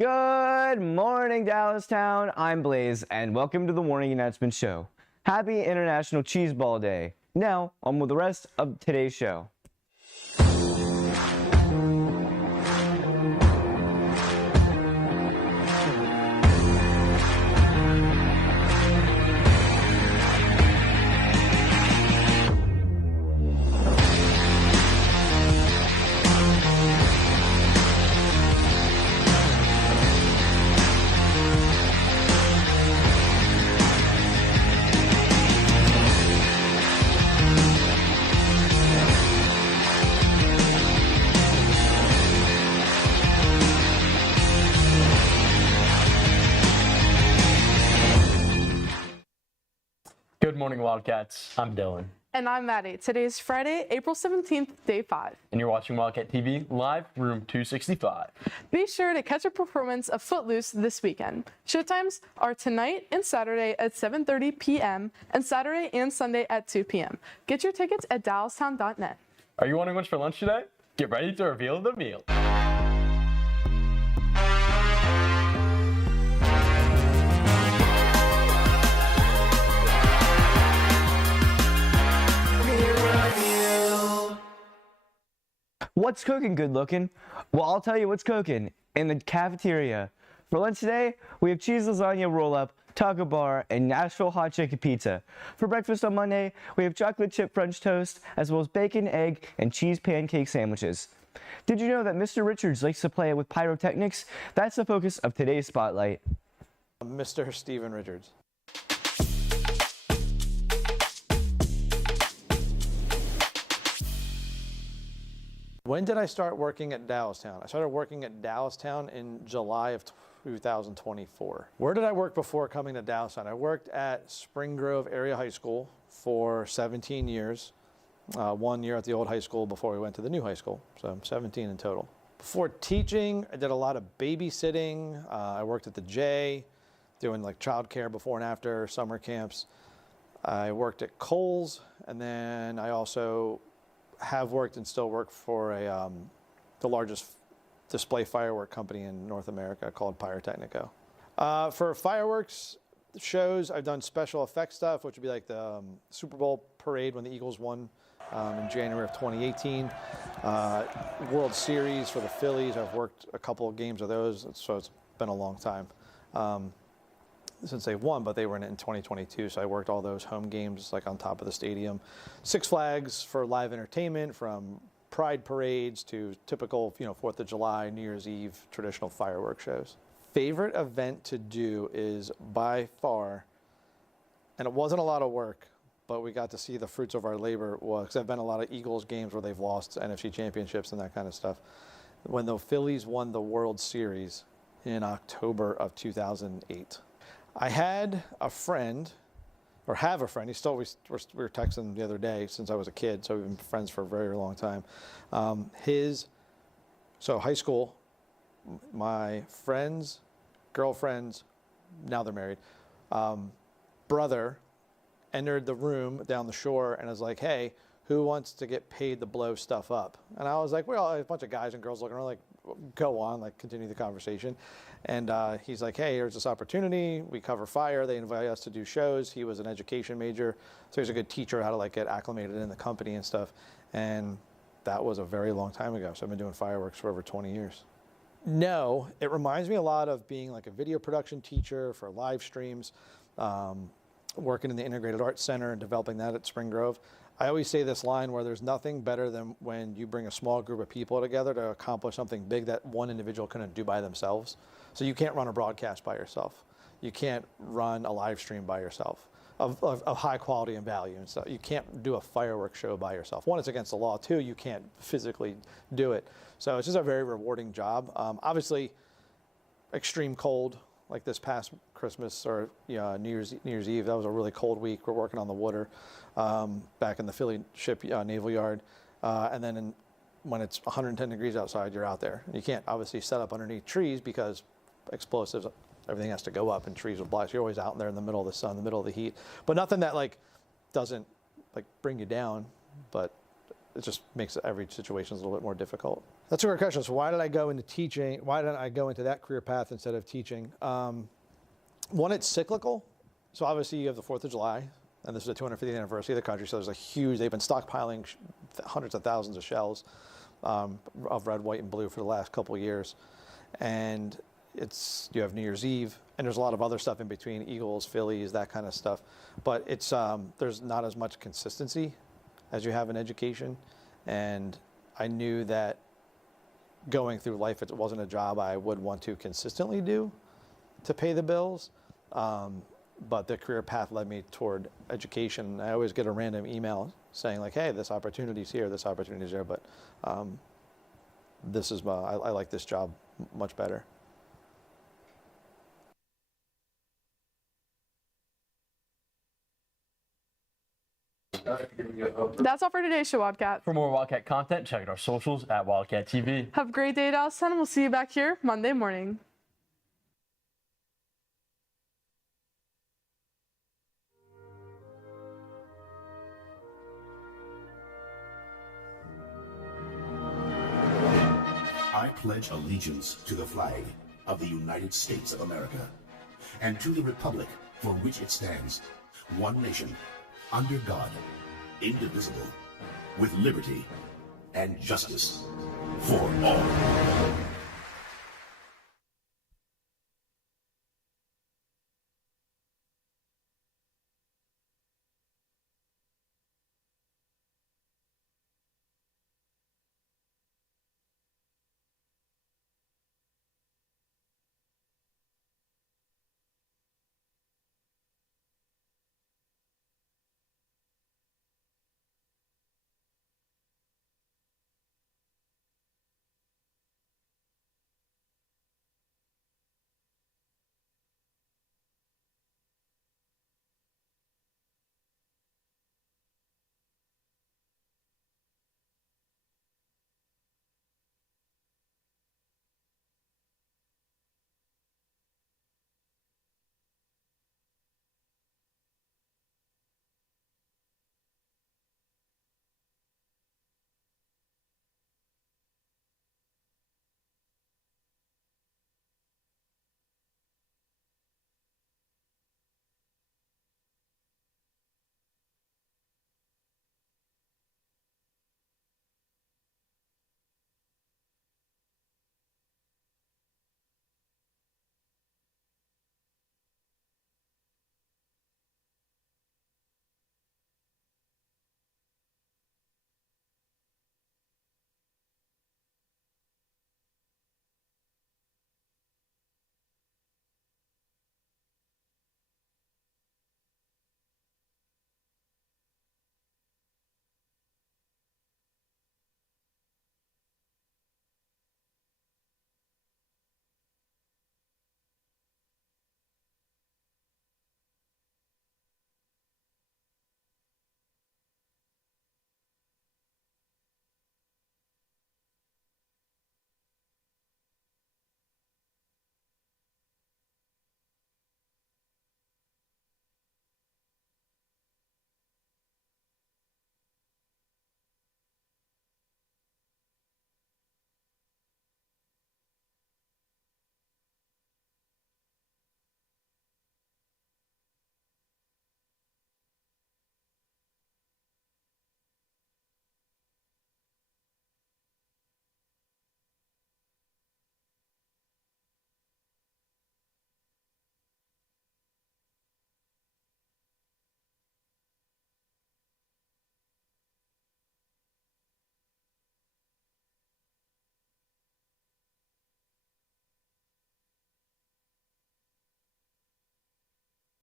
Good morning, Dallastown. I'm Blaze, and welcome to the Morning Announcement Show. Happy International Cheese Ball Day. Now, on with the rest of today's show. Good morning, Wildcats. I'm Dylan. And I'm Maddie. Today is Friday, April 17th, day 5. And you're watching Wildcat TV, live, room 265. Be sure to catch a performance of Footloose this weekend. Showtimes are tonight and Saturday at 7:30 p.m. and Saturday and Sunday at 2 p.m. Get your tickets at dallastown.net. Are you wanting what's for lunch today? Get ready to reveal the meal. What's cooking good looking? Well, I'll tell you what's cooking in the cafeteria. For lunch today, we have cheese lasagna roll-up, taco bar, and Nashville hot chicken pizza. For breakfast on Monday, we have chocolate chip French toast, as well as bacon, egg, and cheese pancake sandwiches. Did you know that Mr. Richards likes to play with pyrotechnics? That's the focus of today's spotlight. Mr. Steven Richards. When did I start working at Dallastown? I started working at Dallastown in July of 2024. Where did I work before coming to Dallastown? I worked at Spring Grove Area High School for 17 years. 1 year at the old high school before we went to the new high school, so 17 in total. Before teaching, I did a lot of babysitting. I worked at the J, doing like childcare before and after, summer camps. I worked at Kohl's, and then I also have worked and still work for the largest display firework company in North America called Pyrotechnico. For fireworks shows, I've done special effects stuff, which would be like the Super Bowl parade when the Eagles won in January of 2018. World Series for the Phillies, I've worked a couple of games of those, so it's been a long time since they won, but they were in it in 2022, so I worked all those home games like on top of the stadium. Six Flags for live entertainment, from pride parades to typical, 4th of July, New Year's Eve, traditional fireworks shows. Favorite event to do is by far, and it wasn't a lot of work, but we got to see the fruits of our labor, because I've been a lot of Eagles games where they've lost NFC championships and that kind of stuff. When the Phillies won the World Series in October of 2008. I had a friend, or have a friend, we were texting the other day since I was a kid, so we've been friends for a very long time. High school, my friends, girlfriends, now they're married, brother entered the room down the shore and was like, hey, who wants to get paid to blow stuff up? And I was like, well, a bunch of guys and girls looking around like, go on, like continue the conversation. And he's like, hey, here's this opportunity. We cover fire. They invite us to do shows. He was an education major, so he's a good teacher how to like get acclimated in the company and stuff. And that was a very long time ago. So I've been doing fireworks for over 20 years. No, it reminds me a lot of being like a video production teacher for live streams, working in the Integrated Arts Center and developing that at Spring Grove. I always say this line where there's nothing better than when you bring a small group of people together to accomplish something big that one individual couldn't do by themselves. So you can't run a broadcast by yourself. You can't run a live stream by yourself of high quality and value and stuff. You can't do a fireworks show by yourself. One, it's against the law. Two, you can't physically do it. So it's just a very rewarding job. Obviously, extreme cold, like this past Christmas or New Year's Eve, that was a really cold week. We're working on the water back in the Philly ship Naval Yard. And then when it's 110 degrees outside, you're out there. You can't obviously set up underneath trees because explosives, everything has to go up and trees will blast. You're always out there in the middle of the sun, the middle of the heat. But nothing that like doesn't like bring you down, but it just makes every situation a little bit more difficult. That's a great question. So why did I go into teaching? Why didn't I go into that career path instead of teaching? One, it's cyclical. So obviously you have the 4th of July, and this is the 250th anniversary of the country. So there's a huge, they've been stockpiling hundreds of thousands of shells of red, white, and blue for the last couple of years. And you have New Year's Eve, and there's a lot of other stuff in between, Eagles, Phillies, that kind of stuff. But it's there's not as much consistency as you have in education. And I knew that going through life, it wasn't a job I would want to consistently do to pay the bills. But the career path led me toward education. I always get a random email saying like, hey, this opportunity's here, this opportunity's there, but this is, I like this job much better. That's all for today's show, Wildcat. For more Wildcat content, check out our socials at Wildcat TV. Have a great day, Dallas, and we'll see you back here Monday morning. I pledge allegiance to the flag of the United States of America and to the republic for which it stands, one nation, under God, indivisible, with liberty and justice for all.